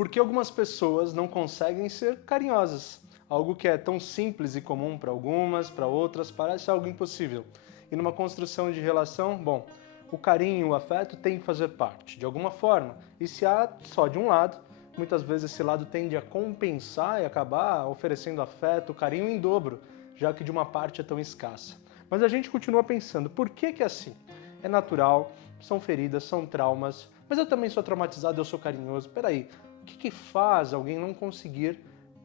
Por que algumas pessoas não conseguem ser carinhosas? Algo que é tão simples e comum para algumas, para outras, parece algo impossível. E numa construção de relação, bom, o carinho, o afeto tem que fazer parte, de alguma forma. E se há só de um lado, muitas vezes esse lado tende a compensar e acabar oferecendo afeto, carinho em dobro, já que de uma parte é tão escassa. Mas a gente continua pensando, por que é assim? É natural, são feridas, são traumas, mas eu também sou traumatizado, eu sou carinhoso. Peraí, o que faz alguém não conseguir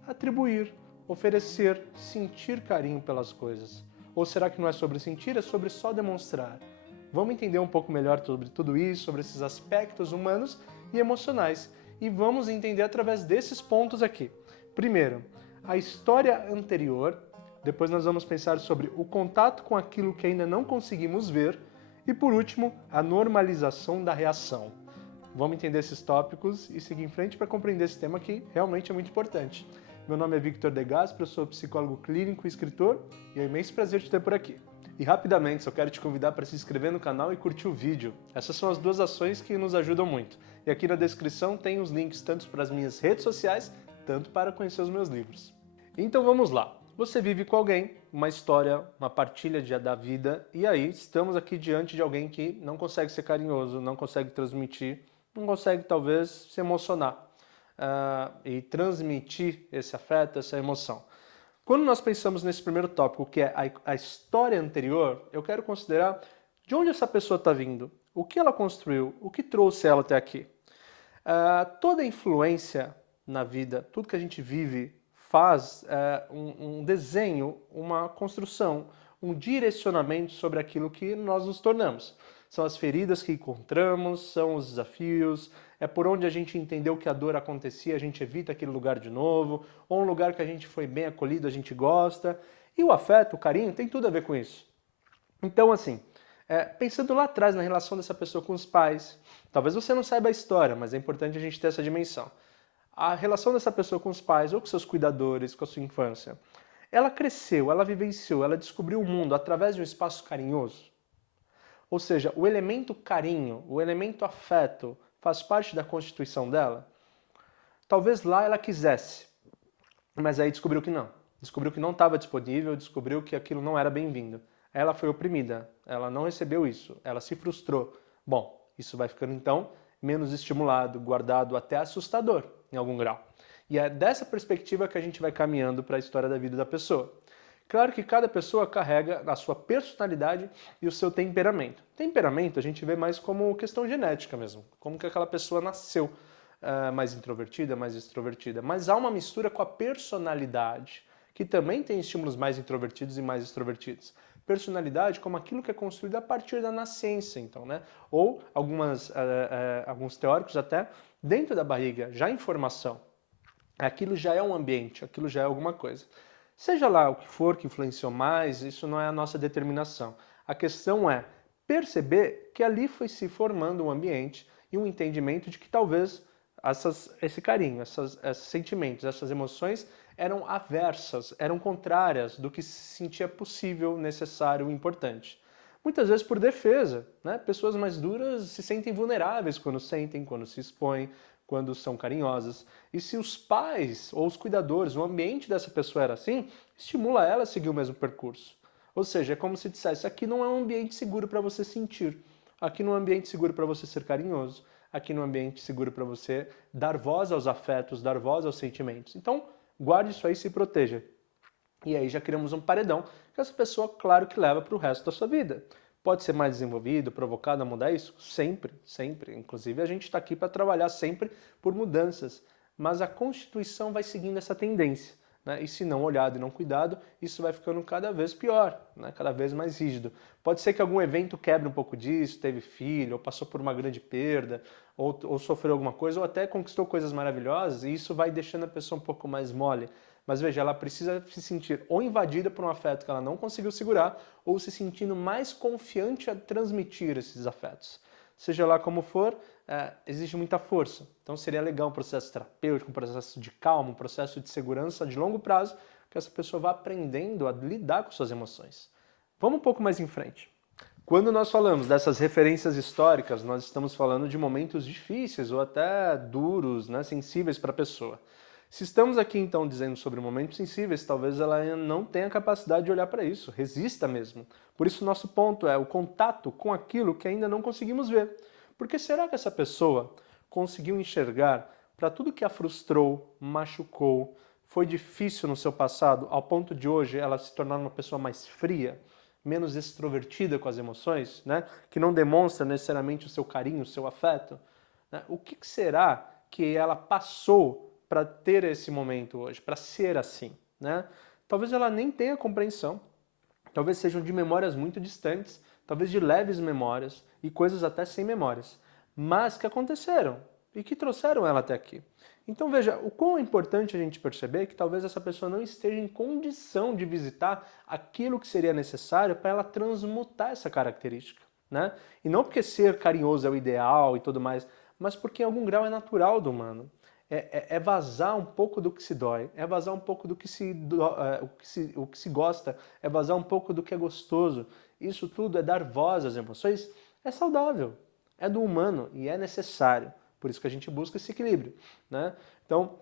atribuir, oferecer, sentir carinho pelas coisas? Ou será que não é sobre sentir, é sobre só demonstrar? Vamos entender um pouco melhor sobre tudo isso, sobre esses aspectos humanos e emocionais. E vamos entender através desses pontos aqui. Primeiro, a história anterior. Depois nós vamos pensar sobre o contato com aquilo que ainda não conseguimos ver. E por último, a normalização da reação. Vamos entender esses tópicos e seguir em frente para compreender esse tema que realmente é muito importante. Meu nome é Victor De Gasperi, eu sou psicólogo clínico e escritor e é um imenso prazer te ter por aqui. E rapidamente, só quero te convidar para se inscrever no canal e curtir o vídeo. Essas são as duas ações que nos ajudam muito. E aqui na descrição tem os links tanto para as minhas redes sociais, tanto para conhecer os meus livros. Então vamos lá. Você vive com alguém, uma história, uma partilha da vida, e aí estamos aqui diante de alguém que não consegue ser carinhoso, não consegue transmitir, não consegue talvez se emocionar e transmitir esse afeto, essa emoção. Quando nós pensamos nesse primeiro tópico, que é a história anterior, eu quero considerar de onde essa pessoa está vindo, o que ela construiu, o que trouxe ela até aqui. Toda influência na vida, tudo que a gente vive, faz um desenho, uma construção, um direcionamento sobre aquilo que nós nos tornamos. São as feridas que encontramos, são os desafios, é por onde a gente entendeu que a dor acontecia, a gente evita aquele lugar de novo, ou um lugar que a gente foi bem acolhido, a gente gosta. E o afeto, o carinho, tem tudo a ver com isso. Então, assim, pensando lá atrás na relação dessa pessoa com os pais, talvez você não saiba a história, mas é importante a gente ter essa dimensão. A relação dessa pessoa com os pais ou com seus cuidadores, com a sua infância, ela cresceu, ela vivenciou, ela descobriu o mundo através de um espaço carinhoso? Ou seja, o elemento carinho, o elemento afeto, faz parte da constituição dela? Talvez lá ela quisesse, mas aí descobriu que não. Descobriu que não estava disponível, descobriu que aquilo não era bem-vindo. Ela foi oprimida, ela não recebeu isso, ela se frustrou. Bom, isso vai ficando então menos estimulado, guardado, até assustador em algum grau. E é dessa perspectiva que a gente vai caminhando para a história da vida da pessoa. Claro que cada pessoa carrega a sua personalidade e o seu temperamento. Temperamento a gente vê mais como questão genética mesmo, como que aquela pessoa nasceu mais introvertida, mais extrovertida. Mas há uma mistura com a personalidade, que também tem estímulos mais introvertidos e mais extrovertidos. Personalidade como aquilo que é construído a partir da nascença, então, né? Ou alguns teóricos até dentro da barriga, já em formação. Aquilo já é um ambiente, aquilo já é alguma coisa. Seja lá o que for que influenciou mais, isso não é a nossa determinação. A questão é perceber que ali foi se formando um ambiente e um entendimento de que talvez esse carinho, esses sentimentos, essas emoções eram aversas, eram contrárias do que se sentia possível, necessário, importante. Muitas vezes por defesa, né? Pessoas mais duras se sentem vulneráveis quando sentem, quando se expõem, quando são carinhosas. E se os pais ou os cuidadores, o ambiente dessa pessoa era assim, estimula ela a seguir o mesmo percurso. Ou seja, é como se dissesse, aqui não é um ambiente seguro para você sentir, aqui não é um ambiente seguro para você ser carinhoso, aqui não é um ambiente seguro para você dar voz aos afetos, dar voz aos sentimentos. Então, guarde isso aí e se proteja. E aí já criamos um paredão que essa pessoa, claro que leva para o resto da sua vida. Pode ser mais desenvolvido, provocado a mudar isso? Sempre, sempre. Inclusive a gente está aqui para trabalhar sempre por mudanças. Mas a Constituição vai seguindo essa tendência. Né? E se não olhado e não cuidado, isso vai ficando cada vez pior, né? Cada vez mais rígido. Pode ser que algum evento quebre um pouco disso, teve filho, ou passou por uma grande perda, ou sofreu alguma coisa, ou até conquistou coisas maravilhosas, e isso vai deixando a pessoa um pouco mais mole. Mas veja, ela precisa se sentir ou invadida por um afeto que ela não conseguiu segurar, ou se sentindo mais confiante a transmitir esses afetos. Seja lá como for, exige muita força. Então seria legal um processo terapêutico, um processo de calma, um processo de segurança de longo prazo, que essa pessoa vá aprendendo a lidar com suas emoções. Vamos um pouco mais em frente. Quando nós falamos dessas referências históricas, nós estamos falando de momentos difíceis ou até duros, né, sensíveis para a pessoa. Se estamos aqui então dizendo sobre momentos sensíveis, talvez ela não tenha capacidade de olhar para isso, resista mesmo. Por isso nosso ponto é o contato com aquilo que ainda não conseguimos ver. Porque será que essa pessoa conseguiu enxergar para tudo que a frustrou, machucou, foi difícil no seu passado, ao ponto de hoje ela se tornar uma pessoa mais fria, menos extrovertida com as emoções, né? Que não demonstra necessariamente o seu carinho, o seu afeto? Né? O que será que ela passou para ter esse momento hoje, para ser assim? Né? Talvez ela nem tenha compreensão, talvez sejam de memórias muito distantes, talvez de leves memórias e coisas até sem memórias, mas que aconteceram e que trouxeram ela até aqui. Então veja, o quão é importante a gente perceber que talvez essa pessoa não esteja em condição de visitar aquilo que seria necessário para ela transmutar essa característica, né? E não porque ser carinhoso é o ideal e tudo mais, mas porque em algum grau é natural do humano. É vazar um pouco do que se dói, é vazar um pouco do que o que se gosta, é vazar um pouco do que é gostoso. Isso tudo é dar voz às emoções, é saudável, é do humano e é necessário. Por isso que a gente busca esse equilíbrio, né? Então,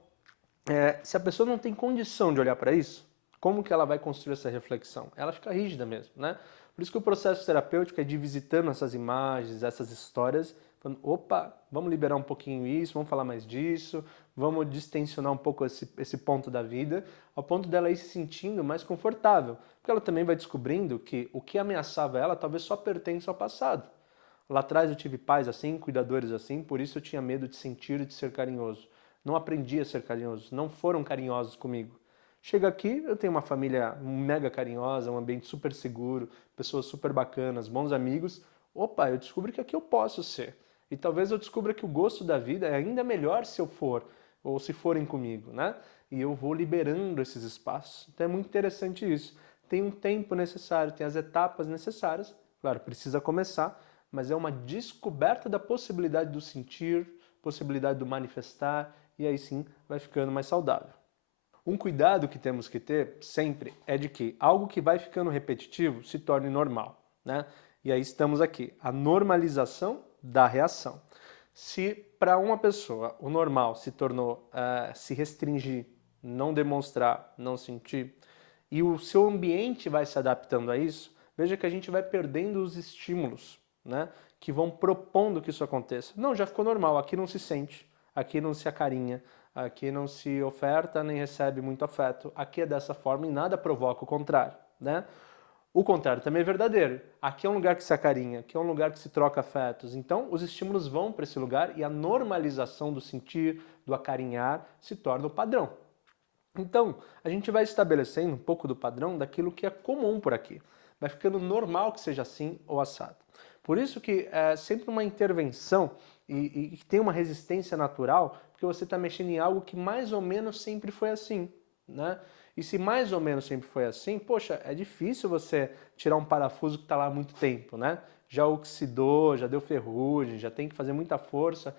se a pessoa não tem condição de olhar para isso, como que ela vai construir essa reflexão? Ela fica rígida mesmo, né? Por isso que o processo terapêutico é de ir visitando essas imagens, essas histórias, falando, opa, vamos liberar um pouquinho isso, vamos falar mais disso, vamos distensionar um pouco esse ponto da vida, ao ponto dela ir se sentindo mais confortável. Porque ela também vai descobrindo que o que ameaçava ela talvez só pertence ao passado. Lá atrás eu tive pais assim, cuidadores assim, por isso eu tinha medo de sentir e de ser carinhoso. Não aprendi a ser carinhoso, não foram carinhosos comigo. Chega aqui, eu tenho uma família mega carinhosa, um ambiente super seguro, pessoas super bacanas, bons amigos. Opa, eu descubro que aqui eu posso ser. E talvez eu descubra que o gosto da vida é ainda melhor se eu for, ou se forem comigo, né? E eu vou liberando esses espaços. Então é muito interessante isso. Tem um tempo necessário, tem as etapas necessárias. Claro, precisa começar, mas é uma descoberta da possibilidade do sentir, possibilidade do manifestar, e aí sim vai ficando mais saudável. Um cuidado que temos que ter sempre é de que algo que vai ficando repetitivo se torne normal, né? E aí estamos aqui, a normalização da reação. Se para uma pessoa o normal se tornou se restringir, não demonstrar, não sentir, e o seu ambiente vai se adaptando a isso, veja que a gente vai perdendo os estímulos, né, que vão propondo que isso aconteça. Não, já ficou normal, aqui não se sente, aqui não se acarinha, aqui não se oferta nem recebe muito afeto, aqui é dessa forma e nada provoca o contrário, né? O contrário também é verdadeiro. Aqui é um lugar que se acarinha, aqui é um lugar que se troca afetos. Então, os estímulos vão para esse lugar e a normalização do sentir, do acarinhar, se torna o padrão. Então, a gente vai estabelecendo um pouco do padrão daquilo que é comum por aqui. Vai ficando normal que seja assim ou assado. Por isso que é sempre uma intervenção e tem uma resistência natural, porque você está mexendo em algo que mais ou menos sempre foi assim, né? E se mais ou menos sempre foi assim, poxa, é difícil você tirar um parafuso que está lá há muito tempo, né? Já oxidou, já deu ferrugem, já tem que fazer muita força.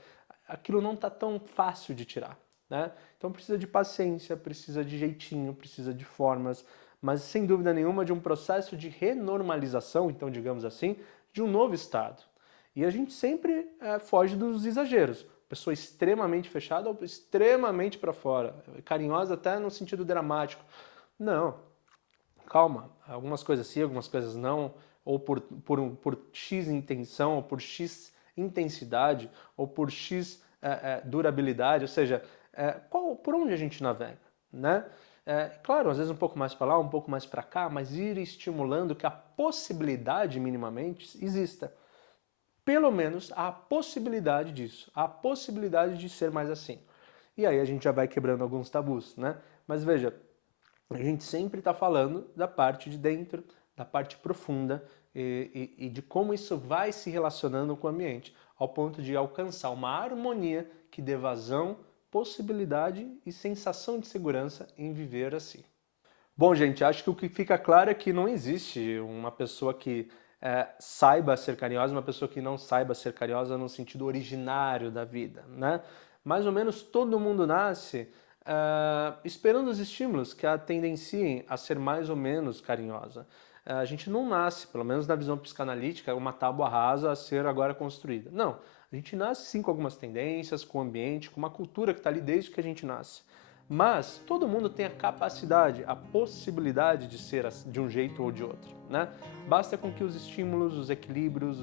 Aquilo não está tão fácil de tirar, né? Então precisa de paciência, precisa de jeitinho, precisa de formas, mas sem dúvida nenhuma de um processo de renormalização, então digamos assim, de um novo estado. E a gente sempre foge dos exageros. Pessoa extremamente fechada ou extremamente para fora, carinhosa até no sentido dramático. Não, calma, algumas coisas sim, algumas coisas não, ou por X intenção, ou por X intensidade, ou por X durabilidade, ou seja, por onde a gente navega, né? Claro, às vezes um pouco mais para lá, um pouco mais para cá, mas ir estimulando que a possibilidade minimamente exista. Pelo menos a possibilidade disso, a possibilidade de ser mais assim. E aí a gente já vai quebrando alguns tabus, né? Mas veja, a gente sempre está falando da parte de dentro, da parte profunda e de como isso vai se relacionando com o ambiente, ao ponto de alcançar uma harmonia que dê vazão, possibilidade e sensação de segurança em viver assim. Bom, gente, acho que o que fica claro é que não existe uma pessoa que saiba ser carinhosa, uma pessoa que não saiba ser carinhosa no sentido originário da vida, né? Mais ou menos todo mundo nasce esperando os estímulos que a tendenciem a ser mais ou menos carinhosa. A gente não nasce, pelo menos na visão psicanalítica, uma tábua rasa a ser agora construída. Não, a gente nasce sim com algumas tendências, com o ambiente, com uma cultura que está ali desde que a gente nasce. Mas todo mundo tem a capacidade, a possibilidade de ser de um jeito ou de outro, né? Basta com que os estímulos, os equilíbrios,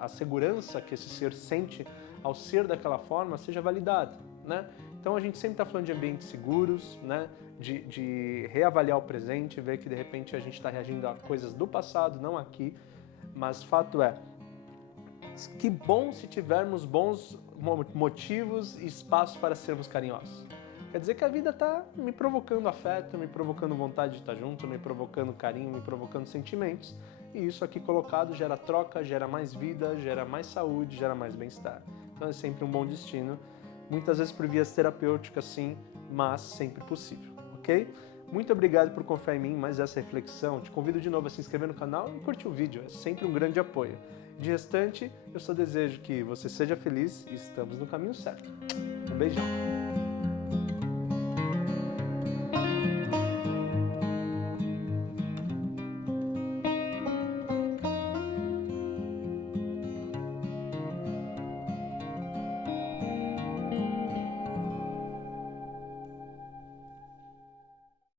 a segurança que esse ser sente ao ser daquela forma seja validada, né? Então a gente sempre está falando de ambientes seguros, né? De reavaliar o presente, ver que de repente a gente está reagindo a coisas do passado, não aqui. Mas fato é, que bom se tivermos bons motivos e espaços para sermos carinhosos. Quer dizer que a vida está me provocando afeto, me provocando vontade de estar junto, me provocando carinho, me provocando sentimentos. E isso aqui colocado gera troca, gera mais vida, gera mais saúde, gera mais bem-estar. Então é sempre um bom destino. Muitas vezes por vias terapêuticas, sim, mas sempre possível, ok? Muito obrigado por confiar em mim, mais essa reflexão. Te convido de novo a se inscrever no canal e curtir o vídeo, é sempre um grande apoio. De restante, eu só desejo que você seja feliz e estamos no caminho certo. Um beijão!